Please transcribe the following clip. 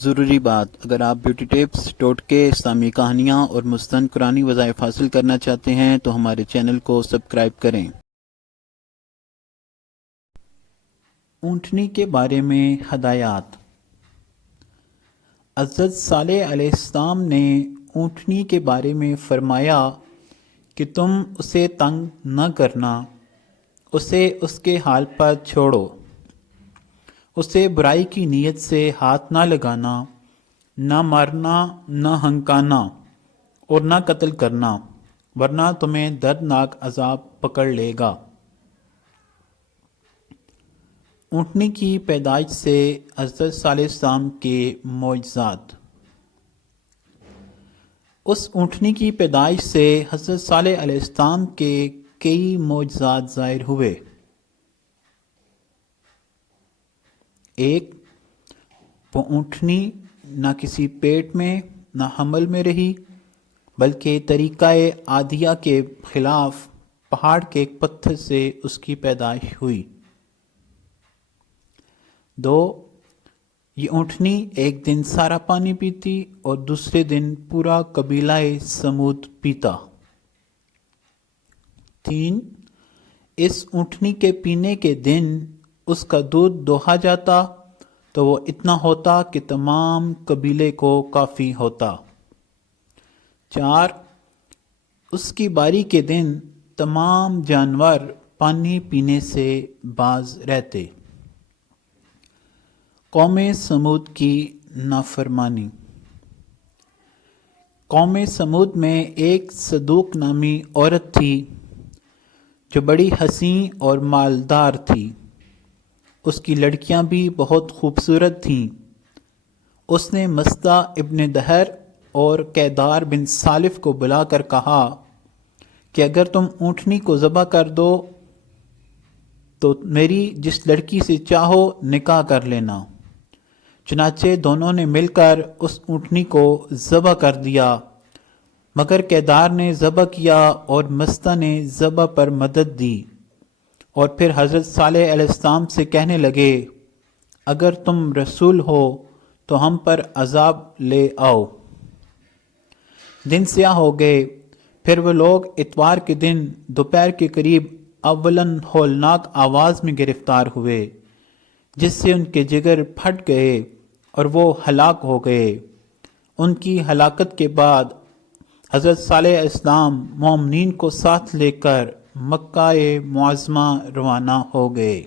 ضروری بات، اگر آپ بیوٹی ٹپس، ٹوٹکے، اسلامی کہانیاں اور مستند قرآنی وظائف حاصل کرنا چاہتے ہیں تو ہمارے چینل کو سبسکرائب کریں۔ اونٹنی کے بارے میں ہدایات۔ حضرت صالح علیہ السلام نے اونٹنی کے بارے میں فرمایا کہ تم اسے تنگ نہ کرنا، اسے اس کے حال پر چھوڑو، اسے برائی کی نیت سے ہاتھ نہ لگانا، نہ مارنا، نہ ہنکانا اور نہ قتل کرنا، ورنہ تمہیں دردناک عذاب پکڑ لے گا۔ اونٹنی کی پیدائش سے حضرت صالح علیہ السلام کے معجزات۔ اس اونٹنی کی پیدائش سے حضرت صالح علیہ السلام کے کئی معجزات ظاہر ہوئے۔ ایک، وہ اونٹنی نہ کسی پیٹ میں نہ حمل میں رہی، بلکہ طریقہ عادیہ کے خلاف پہاڑ کے ایک پتھر سے اس کی پیدائش ہوئی۔ دو، یہ اونٹنی ایک دن سارا پانی پیتی اور دوسرے دن پورا قبیلہ سمود پیتا۔ تین، اس اونٹنی کے پینے کے دن اس کا دودھ دوہا جاتا تو وہ اتنا ہوتا کہ تمام قبیلے کو کافی ہوتا۔ چار، اس کی باری کے دن تمام جانور پانی پینے سے باز رہتے۔ قوم سمود کی نافرمانی۔ قوم سمود میں ایک صدوق نامی عورت تھی جو بڑی حسین اور مالدار تھی۔ اس کی لڑکیاں بھی بہت خوبصورت تھیں۔ اس نے مصطح ابن دہر اور کیدار بن سالف کو بلا کر کہا کہ اگر تم اونٹنی کو ذبح کر دو تو میری جس لڑکی سے چاہو نکاح کر لینا۔ چنانچہ دونوں نے مل کر اس اونٹنی کو ذبح کر دیا، مگر کیدار نے ذبح کیا اور مصطح نے ذبح پر مدد دی، اور پھر حضرت صالح علیہ السلام سے کہنے لگے اگر تم رسول ہو تو ہم پر عذاب لے آؤ۔ دن سیاہ ہو گئے، پھر وہ لوگ اتوار کے دن دوپہر کے قریب اولاً ہولناک آواز میں گرفتار ہوئے، جس سے ان کے جگر پھٹ گئے اور وہ ہلاک ہو گئے۔ ان کی ہلاکت کے بعد حضرت صالح علیہ السلام مومنین کو ساتھ لے کر مکہ معظمہ روانہ ہو گئے۔